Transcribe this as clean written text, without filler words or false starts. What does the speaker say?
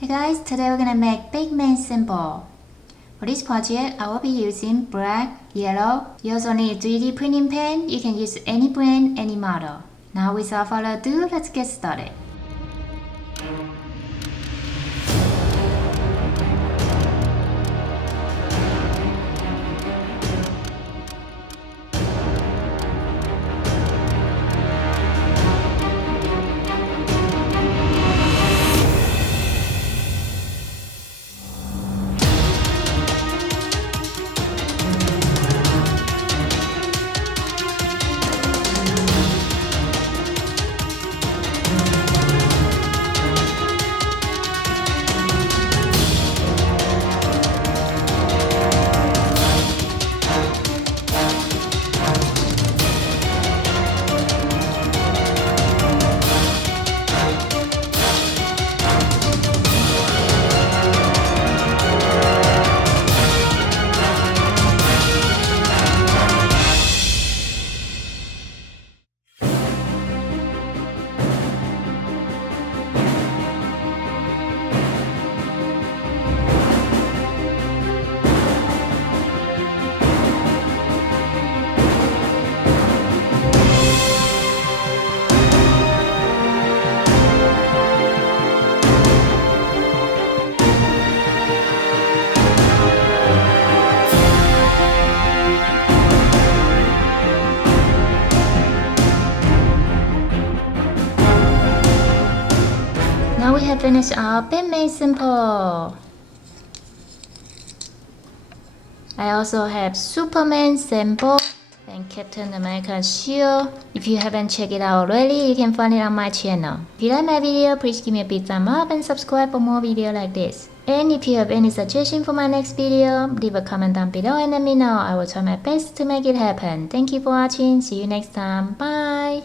Hey guys, today we're gonna make big main symbol. For this project, I will be using black, yellow. You also need 3D printing pen. You can use any brand, any model. Now without further ado, let's get started. Now we have finished our big main symbol. I also have Superman symbol and Captain America shield. If you haven't checked it out already, you can find it on my channel. If you like my video, please give me a big thumb up and subscribe for more videos like this. And if you have any suggestion for my next video, leave a comment down below and let me know. I will try my best to make it happen. Thank you for watching. See you next time. Bye.